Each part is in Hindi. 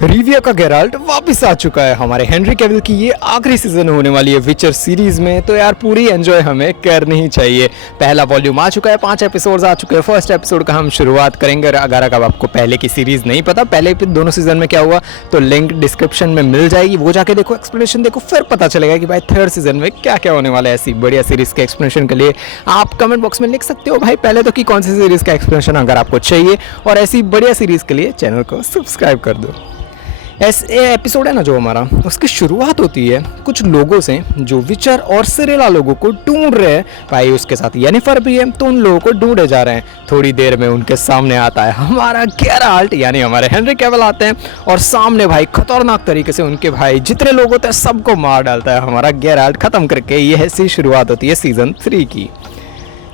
रिविया का गेराल्ट वापस आ चुका है हमारे हेनरी कैविल की ये आखिरी सीजन होने वाली है विचर सीरीज में। तो यार पूरी एंजॉय हमें करनी ही चाहिए। पहला वॉल्यूम आ चुका है, 5 एपिसोड्स आ चुके हैं। फर्स्ट एपिसोड का हम शुरुआत करेंगे। अगर आपको पहले की सीरीज नहीं पता, पहले दोनों सीजन में क्या हुआ, तो लिंक डिस्क्रिप्शन में मिल जाएगी, वो जाके देखो, एक्सप्लेनेशन देखो, फिर पता चलेगा कि भाई थर्ड सीजन में क्या क्या होने वाला है। ऐसी बढ़िया सीरीज के एक्सप्लेनेशन के लिए आप कमेंट बॉक्स में लिख सकते हो भाई पहले तो कि कौन सी सीरीज का एक्सप्लेनेशन अगर आपको चाहिए, और ऐसी बढ़िया सीरीज के लिए चैनल को सब्सक्राइब कर दो। ऐसे एपिसोड है ना जो हमारा, उसकी शुरुआत होती है कुछ लोगों से जो विचर और सिरेला लोगों को ढूंढ रहे हैं। भाई उसके साथ येनिफर भी है, तो उन लोगों को ढूंढे जा रहे हैं। थोड़ी देर में उनके सामने आता है हमारा गेराल्ट, यानी हमारे हेनरी कैविल आते हैं और सामने भाई खतरनाक तरीके से उनके भाई जितने लोग होते हैं सबको मार डालता है हमारा गेराल्ट, खत्म करके। यह ऐसी शुरुआत होती है सीजन 3 की।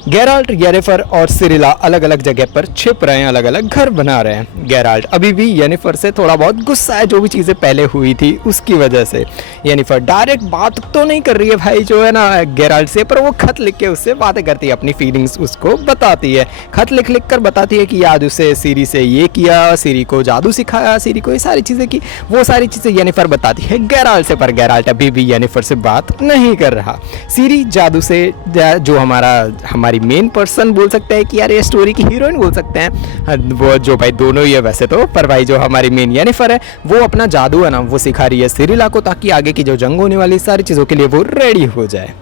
गेराल्ट, येनिफर और सिरिला अलग अलग जगह पर छिप रहे हैं, अलग अलग घर बना रहे हैं। गेराल्ट अभी भी येनिफर से थोड़ा बहुत गुस्सा है, जो भी चीज़ें पहले हुई थी उसकी वजह से। येनिफर डायरेक्ट बात तो नहीं कर रही है भाई जो है ना गेराल्ट से, पर वो खत लिख के उससे बातें करती है, अपनी फीलिंग्स उसको बताती है। खत लिख लिख कर बताती है कि याद उसे सीरी से ये किया, सीरी को जादू सिखाया, सीरी को ये सारी चीज़ें की, वो सारी चीज़ें येनिफर बताती है गेराल्ट से। पर गेराल्ट अभी भी येनिफर से बात नहीं कर रहा। सीरी जादू से, जो हमारी मेन पर्सन बोल सकते हैं कि यार ये स्टोरी की हीरोइन बोल सकते हैं, वो जो भाई दोनों ही है वैसे तो, पर भाई जो हमारी मेन येनिफर है वो अपना जादू है ना वो सिखा रही है सिरिला को, ताकि आगे की जो जंग होने वाली सारी चीज़ों के लिए वो रेडी हो जाए।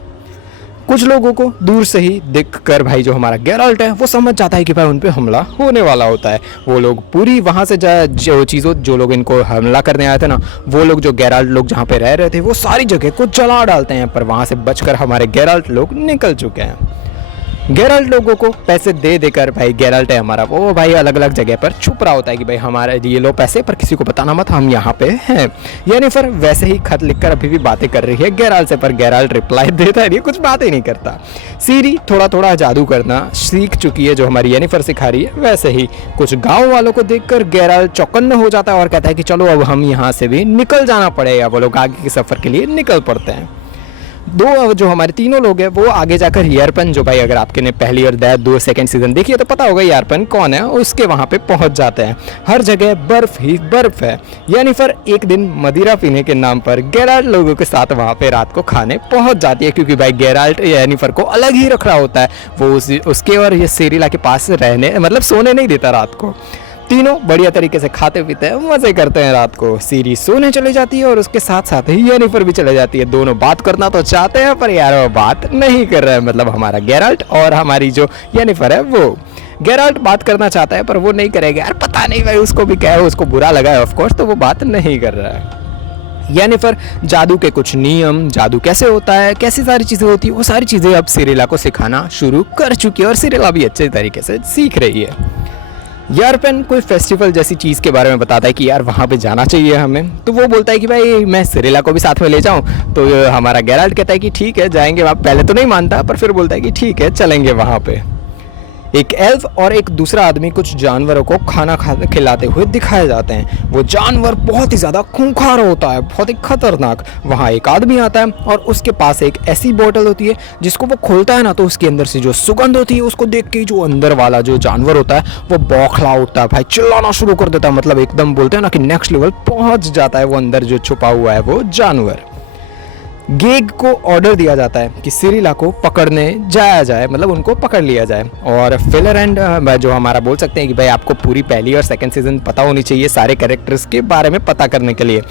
कुछ लोगों को दूर से ही देखकर भाई जो हमारा गेराल्ट है वो समझ जाता है कि भाई उन पे हमला होने वाला होता है। वो लोग पूरी वहाँ से जो लोग इनको हमला करने आए थे ना, वो लोग जो गेराल्ट लोग जहाँ पे रह रहे थे वो सारी जगह को जला डालते हैं, पर वहाँ से बचकर हमारे गेराल्ट लोग निकल चुके हैं। गेराल्ट लोगों को पैसे दे देकर भाई गेराल्ट है हमारा वो भाई अलग अलग जगह पर छुप रहा होता है कि भाई हमारे ये लो पैसे, पर किसी को बताना मत, हम यहाँ पे हैं। येनिफर वैसे ही खत लिखकर अभी भी बातें कर रही है गेराल्ट से, पर गेराल्ट रिप्लाई देता नहीं, कुछ बातें नहीं करता। सीरी थोड़ा थोड़ा जादू करना सीख चुकी है, जो हमारी येनिफर सिखा रही है वैसे ही। कुछ गाँव वालों को देखकर गेराल्ट चौकन्ना हो जाता है और कहता है कि चलो अब हम यहाँ से भी निकल जाना पड़ेगा। वो लोग आगे के सफ़र के लिए निकल पड़ते हैं। दो जो हमारे तीनों लोग हैं वो आगे जाकर यारपन, जो भाई अगर आपके ने पहली और दो सेकंड सीजन देखी है तो पता होगा यारपन कौन है, उसके वहाँ पे पहुँच जाते हैं। हर जगह बर्फ ही बर्फ है। येनिफर एक दिन मदिरा पीने के नाम पर गेराल्ट लोगों के साथ वहाँ पे रात को खाने पहुँच जाती है, क्योंकि भाई गेराल्ट येनिफर को अलग ही रख रहा होता है। वो उसके और ये सिरिला के पास रहने मतलब सोने नहीं देता रात को। तीनों बढ़िया तरीके से खाते पीते हैं, मजे करते हैं। रात को सीरी सोने चली जाती है और उसके साथ साथ ही येनिफर भी चले जाती है। दोनों बात करना तो चाहते हैं पर यार वो बात नहीं कर रहे हैं, मतलब हमारा गेराल्ट और हमारी जो येनिफर है वो। गेराल्ट बात करना चाहता है पर वो नहीं करेगा यार, पता नहीं भाई उसको भी क्या है, उसको बुरा लगा है ऑफकोर्स, तो वो बात नहीं कर रहा है। येनिफर जादू के कुछ नियम, जादू कैसे होता है, कैसी सारी चीज़ें होती है, वो सारी चीज़ें अब सिरिला को सिखाना शुरू कर चुकी है और सिरिला भी अच्छे तरीके से सीख रही है। यारपेन कोई फेस्टिवल जैसी चीज़ के बारे में बताता है कि यार वहाँ पे जाना चाहिए हमें, तो वो बोलता है कि भाई मैं सिरिला को भी साथ में ले जाऊँ, तो हमारा गेराल्ट कहता है कि ठीक है जाएंगे। वहाँ पहले तो नहीं मानता पर फिर बोलता है कि ठीक है चलेंगे वहाँ पे। एक एल्फ और एक दूसरा आदमी कुछ जानवरों को खाना खिलाते हुए दिखाए जाते हैं। वो जानवर बहुत ही ज़्यादा खूंखार होता है, बहुत ही खतरनाक। वहाँ एक आदमी आता है और उसके पास एक ऐसी बोतल होती है जिसको वो खोलता है ना, तो उसके अंदर से जो सुगंध होती है उसको देख के जो अंदर वाला जो जानवर होता है वो बौखला उठता है भाई, चिल्लाना शुरू कर देता है। मतलब एकदम बोलते हैं ना कि नेक्स्ट लेवल पहुँच जाता है वो अंदर जो छुपा हुआ है वो जानवर। गेग को ऑर्डर दिया जाता है कि सिरिला को पकड़ने जाया जाए, मतलब उनको पकड़ लिया जाए। और फिलर एंड जो हमारा बोल सकते हैं कि भाई आपको पूरी पहली और सेकंड सीजन पता होनी चाहिए सारे कैरेक्टर्स के बारे में पता करने के लिए।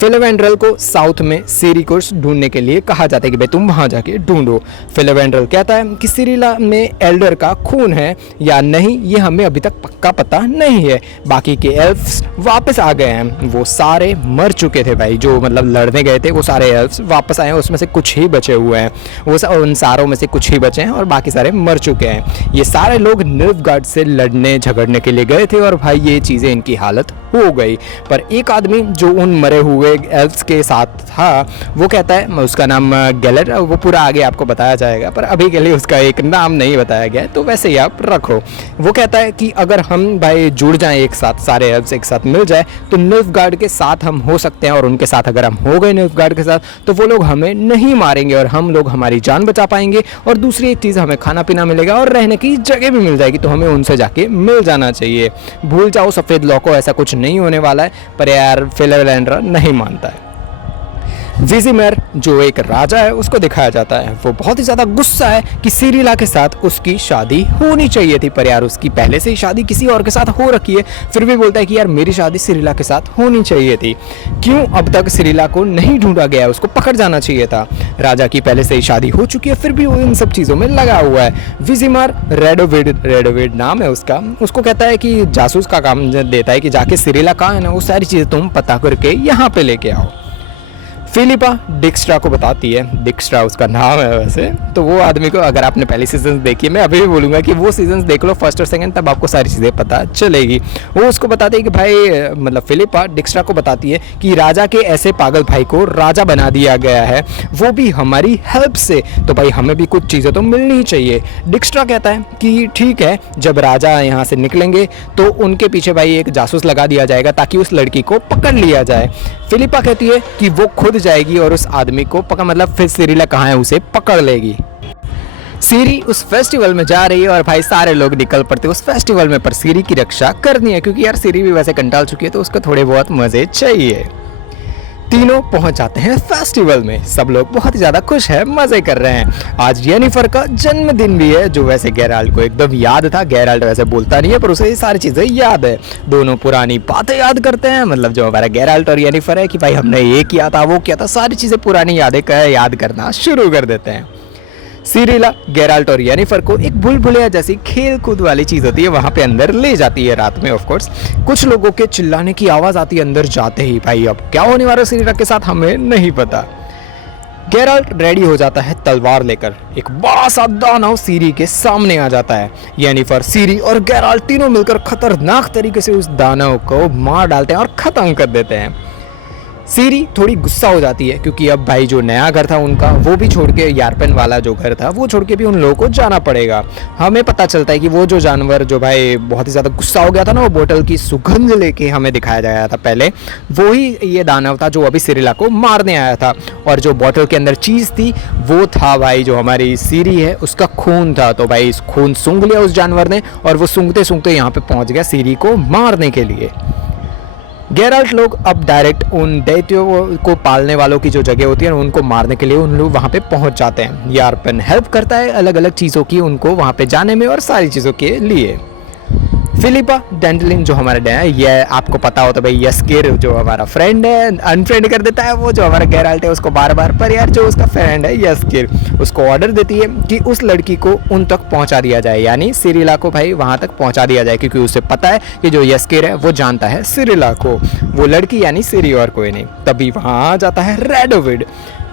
फिलवेंड्रल को साउथ में सीरी को ढूंढने के लिए कहा जाता है कि भाई तुम वहाँ जाके ढूंढो। फिलवेंड्रल कहता है कि सिरिला में एल्डर का खून है या नहीं ये हमें अभी तक पक्का पता नहीं है। बाकी के एल्फ्स वापस आ गए हैं, वो सारे मर चुके थे भाई, जो मतलब लड़ने गए थे वो सारे एल्फ्स वापस आए हैं, उसमें से कुछ ही बचे हुए हैं। वो उन सारों में से कुछ ही बचे हैं और बाकी सारे मर चुके हैं। ये सारे लोग निल्फगार्ड से लड़ने झगड़ने के लिए गए थे और भाई ये चीज़ें इनकी हालत हो गई। पर एक आदमी जो उन मरे हुए एल्फ्स के साथ था वो कहता है, उसका नाम गैलर, वो पूरा आगे आपको बताया जाएगा पर अभी के लिए उसका एक नाम नहीं बताया गया, तो वैसे ही आप रखो। वो कहता है कि अगर हम भाई जुड़ जाएं एक साथ, सारे एल्फ्स एक साथ मिल जाए तो निल्फगार्ड के साथ हम हो सकते हैं, और उनके साथ अगर हम हो गए निल्फगार्ड के साथ तो वो लोग हमें नहीं मारेंगे और हम लोग हमारी जान बचा पाएंगे। और दूसरी एक चीज़, हमें खाना पीना मिलेगा और रहने की जगह भी मिल जाएगी, तो हमें उनसे जाके मिल जाना चाहिए। भूल जाओ सफ़ेद लौ को, ऐसा कुछ नहीं होने वाला है, पर यार फिलिपेंड्रा नहीं मानता है। विजिमर जो एक राजा है उसको दिखाया जाता है, वो बहुत ही ज़्यादा गुस्सा है कि सिरिला के साथ उसकी शादी होनी चाहिए थी, पर यार उसकी पहले से ही शादी किसी और के साथ हो रखी है, फिर भी बोलता है कि यार मेरी शादी सिरिला के साथ होनी चाहिए थी। क्यों अब तक सिरिला को नहीं ढूंढा गया, उसको पकड़ जाना चाहिए था। राजा की पहले से ही शादी हो चुकी है, फिर भी वो इन सब चीज़ों में लगा हुआ है। विजिमर रेडोविड नाम है उसका, उसको कहता है कि जासूस का काम देता है कि जाके सिरिला कहाँ है ना वो सारी चीज़ें तुम पता करके यहाँ पे लेके आओ। फिलिपा डिक्स्ट्रा को बताती है, डिक्स्ट्रा उसका नाम है वैसे, तो वो आदमी को अगर आपने पहली सीजन देखी है, मैं अभी भी बोलूँगा कि वो सीजन देख लो फर्स्ट और सेकंड, तब आपको सारी चीज़ें पता चलेगी। वो उसको बताती है कि भाई मतलब फिलिपा डिक्स्ट्रा को बताती है कि राजा के ऐसे पागल भाई को राजा बना दिया गया है, वो भी हमारी हेल्प से, तो भाई हमें भी कुछ चीज़ें तो मिलनी ही चाहिए। डिक्स्ट्रा कहता है कि ठीक है, जब राजा यहाँ से निकलेंगे तो उनके पीछे भाई एक जासूस लगा दिया जाएगा ताकि उस लड़की को पकड़ लिया जाए। फिलिपा कहती है कि वो खुद जाएगी और उस आदमी को पकड़, मतलब फिर सिरिला कहाँ है उसे पकड़ लेगी। सीरी उस फेस्टिवल में जा रही है और भाई सारे लोग निकल पड़ते उस फेस्टिवल में, पर सीरी की रक्षा करनी है क्योंकि यार सीरी भी वैसे कंटाल चुकी है तो उसको थोड़े बहुत मजे चाहिए। तीनों पहुंच जाते हैं फेस्टिवल में, सब लोग बहुत ही ज्यादा खुश हैं, मजे कर रहे हैं। आज येनिफर का जन्मदिन भी है, जो वैसे गेराल्ट को एकदम याद था। गेराल्ट वैसे बोलता नहीं है पर उसे ये सारी चीजें याद है। दोनों पुरानी बातें याद करते हैं, मतलब जो हमारा गेराल्ट और येनिफर है कि भाई हमने ये किया था वो किया था, सारी चीजें पुरानी यादें याद करना शुरू कर देते हैं। सिरिला गेराल्ट और येनिफर को एक बुलबुलिया जैसी खेल कूद वाली चीज होती है वहां पे अंदर ले जाती है रात में। ऑफ कोर्स कुछ लोगों के चिल्लाने की आवाज आती है अंदर जाते ही, भाई अब क्या होने वाला सिरिला के साथ हमें नहीं पता। गेराल्ट रेडी हो जाता है तलवार लेकर, एक बड़ा सा दानव सीरी के सामने आ जाता है। येनिफर, सीरी और गेराल्ट तीनों मिलकर खतरनाक तरीके से उस दानव को मार डालते हैं और खत्म कर देते हैं। सीरी थोड़ी गुस्सा हो जाती है क्योंकि अब भाई जो नया घर था उनका वो भी छोड़ के, यारपेन वाला जो घर था वो छोड़ के भी उन लोगों को जाना पड़ेगा। हमें पता चलता है कि वो जो जानवर जो भाई बहुत ही ज़्यादा गुस्सा हो गया था ना, वो बोतल की सुगंध लेके हमें दिखाया गया था पहले, वो ही ये दानव था जो अभी सिरिला को मारने आया था। और जो बोतल के अंदर चीज़ थी वो था भाई जो हमारी सीरी है उसका खून था। तो भाई इस खून सूंघ लिया उस जानवर ने और वो सूंघते सूंघते यहाँ पे पहुँच गया सीरी को मारने के लिए। गेराल्ट लोग अब डायरेक्ट उन दैत्यों को पालने वालों की जो जगह होती है उनको मारने के लिए उन लोग वहाँ पे पहुँच जाते हैं। यारपेन हेल्प करता है अलग अलग चीज़ों की उनको वहाँ पे जाने में और सारी चीज़ों के लिए। फिलिपा डेंडलिन जो हमारा है, ये आपको पता होता है भाई, यस्किर जो हमारा फ्रेंड है अनफ्रेंड कर देता है वो जो हमारा गेराल्ट है उसको बार बार, पर यार जो उसका फ्रेंड है यस्किर उसको ऑर्डर देती है कि उस लड़की को उन तक पहुंचा दिया जाए, यानी सिरिला को भाई वहां तक पहुंचा दिया जाए, क्योंकि उसे पता है कि जो यस्किर है वो जानता है सिरिला को, वो लड़की यानी सिरी और कोई नहीं। तभी वहां आ जाता है रेडोविड,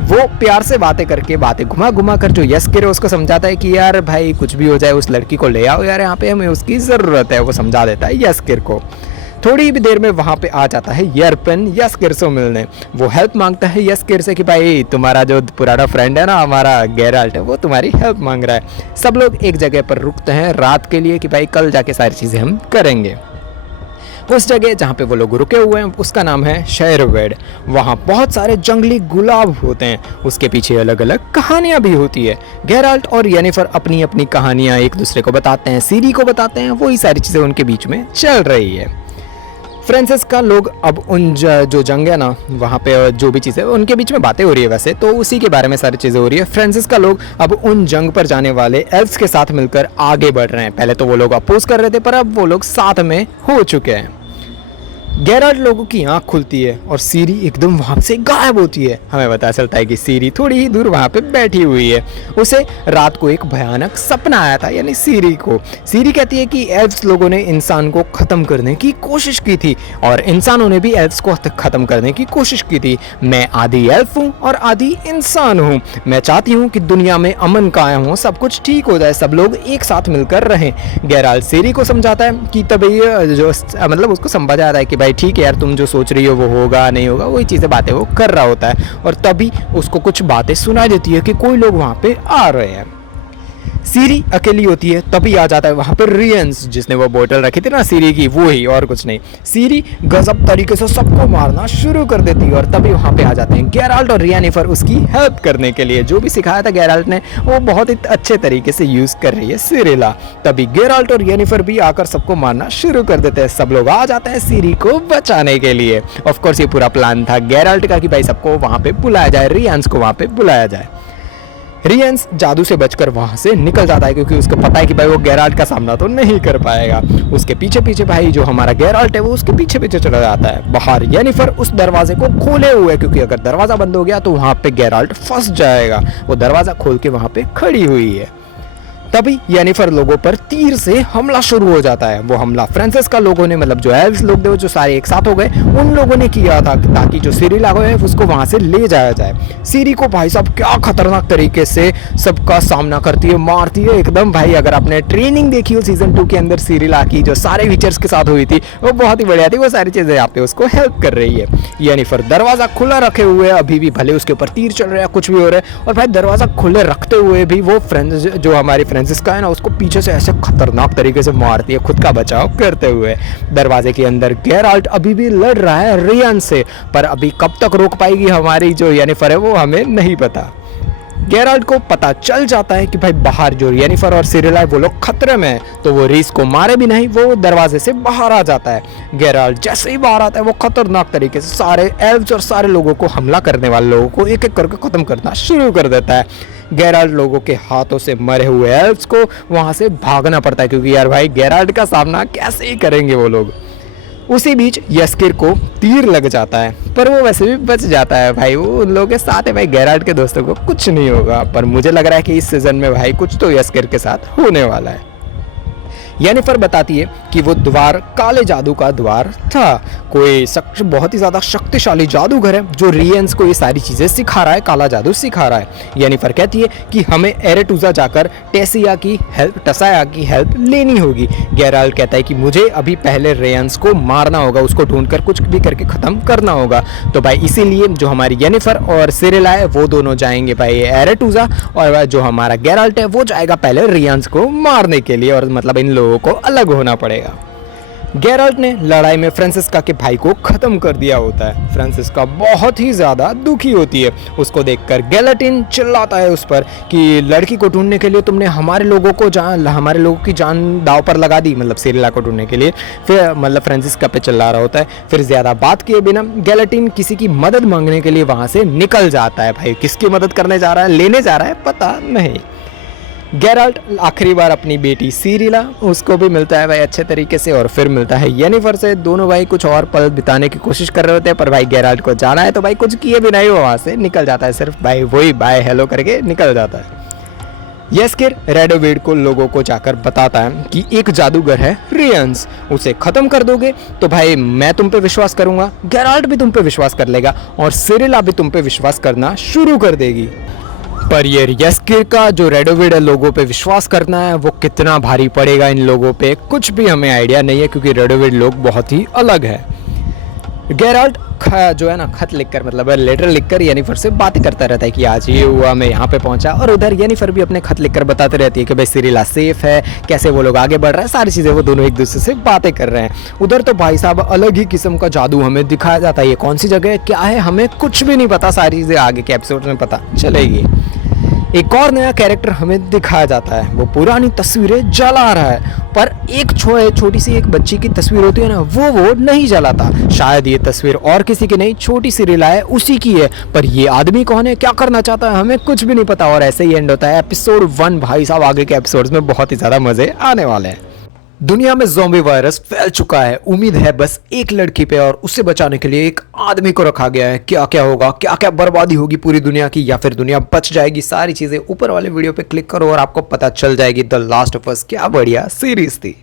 वो प्यार से बातें करके बातें घुमा घुमा कर जो यस्किर है उसको समझाता है कि यार भाई कुछ भी हो जाए उस लड़की को ले आओ यार, यहाँ पे हमें उसकी ज़रूरत है। वो समझा देता है यस्किर को। थोड़ी भी देर में वहाँ पे आ जाता है यारपेन यस्किर से मिलने। वो हेल्प मांगता है यस्किर से कि भाई तुम्हारा जो पुराना फ्रेंड है ना हमारा गेराल्ट है वो तुम्हारी हेल्प मांग रहा है। सब लोग एक जगह पर रुकते हैं रात के लिए कि भाई कल जाके सारी चीज़ें हम करेंगे। उस जगह जहाँ पे वो लोग रुके हुए हैं उसका नाम है शेरवेड। वहाँ बहुत सारे जंगली गुलाब होते हैं, उसके पीछे अलग अलग कहानियाँ भी होती है। गेराल्ट और येनिफर अपनी अपनी कहानियाँ एक दूसरे को बताते हैं, सीरी को बताते हैं, वही सारी चीज़ें उनके बीच में चल रही है। फ्रांसिस्का लोग अब उन जो जंग है ना वहाँ पे जो भी चीज़ें उनके बीच में बातें हो रही है वैसे तो उसी के बारे में सारी चीज़ें हो रही है। फ्रांसिस्का लोग अब उन जंग पर जाने वाले एल्फ्स के साथ मिलकर आगे बढ़ रहे हैं। पहले तो वो लोग अपोज कर रहे थे पर अब वो लोग साथ में हो चुके हैं। गेराल्ट लोगों की आंख खुलती है और सीरी एकदम वहाँ से गायब होती है। हमें पता चलता है कि सीरी थोड़ी ही दूर वहाँ पे बैठी हुई है। उसे रात को एक भयानक सपना आया था, यानी सीरी को। सीरी कहती है कि एल्फ्स लोगों ने इंसान को ख़त्म करने की कोशिश की थी और इंसानों ने भी एल्फ्स को ख़त्म करने की कोशिश की थी। मैं आधी एल्फ हूँ और आधी इंसान हूँ। मैं चाहती हूँ कि दुनिया में अमन कायम हो, सब कुछ ठीक हो जाए, सब लोग एक साथ मिलकर रहें। गेराल्ट सीरी को समझाता है कि तभी जो मतलब उसको समझ आ रहा है कि भाई ठीक है यार तुम जो सोच रही हो वो होगा नहीं होगा, वही चीज़ें बातें वो कर रहा होता है। और तभी उसको कुछ बातें सुनाई देती है कि कोई लोग वहाँ पे आ रहे हैं। सीरी अकेली होती है, तभी आ जाता है वहाँ पर रियंस, जिसने वो बोतल रखी थी ना सीरी की, वो ही और कुछ नहीं। सीरी गजब तरीके से सबको मारना शुरू कर देती है और तभी वहाँ पे आ जाते हैं गेराल्ट और येनिफर उसकी हेल्प करने के लिए। जो भी सिखाया था गेराल्ट ने वो बहुत ही अच्छे तरीके से यूज कर रही है सिरिला। तभी गेराल्ट और येनिफर भी आकर सबको मारना शुरू कर देते हैं। सब लोग आ जाते हैं सीरी को बचाने के लिए। ऑफ कोर्स ये पूरा प्लान था गेराल्ट का कि भाई सबको वहाँ पे बुलाया जाए, रियांस को वहाँ पे बुलाया जाए। रियंस जादू से बचकर वहां से निकल जाता है क्योंकि उसको पता है कि भाई वो गेराल्ट का सामना तो नहीं कर पाएगा। उसके पीछे पीछे भाई जो हमारा गेराल्ट है वो उसके पीछे पीछे चला जाता है बाहर। येनिफर उस दरवाजे को खोले हुए, क्योंकि अगर दरवाजा बंद हो गया तो वहां पे गेराल्ट फंस जाएगा। वो दरवाजा खोल के वहां पे खड़ी हुई है। तभी येनिफर लोगों पर तीर से हमला शुरू हो जाता है। वो हमला फ्रांसिस्का लोगों ने, मतलब जो एल्व्स लोग थे जो सारे एक साथ हो गए, उन लोगों ने किया था ताकि जो सिरिला है उसको वहां से ले जाया जाए। सीरी को भाई साहब क्या खतरनाक तरीके से सबका सामना करती है, मारती है एकदम। भाई अगर आपने ट्रेनिंग देखी हो सीजन 2 के अंदर सिरिला की जो सारे विचर्स के साथ हुई थी वो बहुत ही बढ़िया थी। वो सारी चीजें यहाँ पे उसको हेल्प कर रही है। येनिफर दरवाजा खुला रखे हुए अभी भी, भले उसके ऊपर तीर चल रहा है कुछ भी हो रहा है, और भाई दरवाजा खुले रखते हुए भी वो जो हमारी फ्रांसिस्का है ना उसको पीछे से ऐसे खतरनाक तरीके से मारती है खुद का बचाव करते हुए। दरवाजे के अंदर गेराल्ट अभी भी लड़ रहा है रियंस से, पर अभी कब तक रोक पाएगी हमारी जो येनिफर है वो हमें नहीं पता। गेराल्ट को पता चल जाता है कि भाई बाहर जो येनिफर और सिरिला है वो लोग खतरे में हैं, तो वो रीस को मारे भी नहीं, वो दरवाजे से बाहर आ जाता है। गेराल्ट जैसे ही बाहर आता है वो खतरनाक तरीके से सारे एल्व्स और सारे लोगों को, हमला करने वाले लोगों को एक एक करके खत्म करना शुरू कर देता है। गेराल्ट लोगों के हाथों से मरे हुए एल्व्स को वहां से भागना पड़ता है, क्योंकि यार भाई गेराल्ट का सामना कैसे ही करेंगे वो लोग। उसी बीच यस्किर को तीर लग जाता है, पर वो वैसे भी बच जाता है। भाई वो उन लोगों के साथ है, भाई गेराल्ट के दोस्तों को कुछ नहीं होगा। पर मुझे लग रहा है कि इस सीजन में भाई कुछ तो यस्किर के साथ होने वाला है। येनिफर बताती है कि वो द्वार काले जादू का द्वार था। कोई बहुत ही ज़्यादा शक्तिशाली जादूगर है जो रियंस को ये सारी चीज़ें सिखा रहा है, काला जादू सिखा रहा है। येनिफर कहती है कि हमें एरेटूजा जाकर टसाया की हेल्प लेनी होगी। गेराल्ट कहता है कि मुझे अभी पहले रियंस को मारना होगा, उसको ढूंढकर कुछ भी करके ख़त्म करना होगा। तो भाई इसीलिए जो हमारी येनिफर और सिरिला है वो दोनों जाएंगे भाई एरेटूजा, और जो हमारा गेराल्ट है वो जाएगा पहले रियंस को मारने के लिए, और मतलब इन लोगों को अलग होना पड़ेगा। गेराल्ट ने लड़ाई में फ्रांसिस्का के भाई को खत्म कर दिया होता है। फ्रांसिस्का बहुत ही ज्यादा दुखी होती है। उसको देखकर गेलेटिन चिल्लाता है उस पर कि लड़की को ढूंढने के लिए तुमने हमारे लोगों की जान दाव पर लगा दी, मतलब सिरिला को ढूंढने के लिए। फिर मतलब फ्रांसिस्का पे चिल्ला रहा होता है। फिर ज्यादा बात किए बिना गेलेटिन किसी की मदद मांगने के लिए वहां से निकल जाता है। भाई किसकी मदद करने जा रहा है, लेने जा रहा है, पता नहीं। गेराल्ट आखिरी बार अपनी बेटी सिरिला, उसको भी मिलता है भाई अच्छे तरीके से, और फिर मिलता है येनिफर से। दोनों भाई कुछ और पल बिताने की कोशिश कर रहे होते हैं, पर भाई गेराल्ट को जाना है तो भाई कुछ किए भी नहीं, वो वहाँ से निकल जाता है, सिर्फ भाई वही बाय हेलो करके निकल जाता है। येस्किर रेडोविड को लोगों को जाकर बताता है कि एक जादूगर है रियंस, उसे खत्म कर दोगे तो भाई मैं तुम पे विश्वास करूंगा, गेराल्ट भी तुम पे विश्वास कर लेगा, और सिरिला भी तुम पे विश्वास करना शुरू कर देगी। पर ये येस्किर का जो रेडोविड है लोगों पे विश्वास करना है वो कितना भारी पड़ेगा इन लोगों पे, कुछ भी हमें आइडिया नहीं है, क्योंकि रेडोविड लोग बहुत ही अलग है। गेराल्ट जो है ना खत लिखकर, मतलब लेटर लिखकर येनिफर से बातें करता रहता है कि आज ये हुआ, मैं यहाँ पे पहुंचा, और उधर येनिफर भी अपने खत लिखकर बताते रहती है कि भाई सिरिला सेफ है, कैसे वो लोग आगे बढ़ रहे हैं, सारी चीज़ें वो दोनों एक दूसरे से बातें कर रहे हैं। उधर तो भाई साहब अलग ही किस्म का जादू हमें दिखाया जाता है। ये कौन सी जगह है, क्या है, हमें कुछ भी नहीं पता, सारी चीज़ें आगे के एपिसोड में पता चलेगी। एक और नया कैरेक्टर हमें दिखाया जाता है, वो पुरानी तस्वीरें जला रहा है, पर एक छोटी सी एक बच्ची की तस्वीर होती है ना, वो नहीं जलाता। शायद ये तस्वीर और किसी की नहीं, छोटी सी रिला है उसी की है, पर ये आदमी कौन है, क्या करना चाहता है, हमें कुछ भी नहीं पता। और ऐसे ही एंड होता है एपिसोड 1। भाई साहब आगे के एपिसोड्स में बहुत ही ज्यादा मजे आने वाले हैं। दुनिया में ज़ॉम्बी वायरस फैल चुका है, उम्मीद है बस एक लड़की पे, और उसे बचाने के लिए एक आदमी को रखा गया है। क्या क्या होगा, क्या क्या बर्बादी होगी पूरी दुनिया की, या फिर दुनिया बच जाएगी, सारी चीजें ऊपर वाले वीडियो पे क्लिक करो और आपको पता चल जाएगी। द लास्ट ऑफ अस क्या बढ़िया सीरीज थी।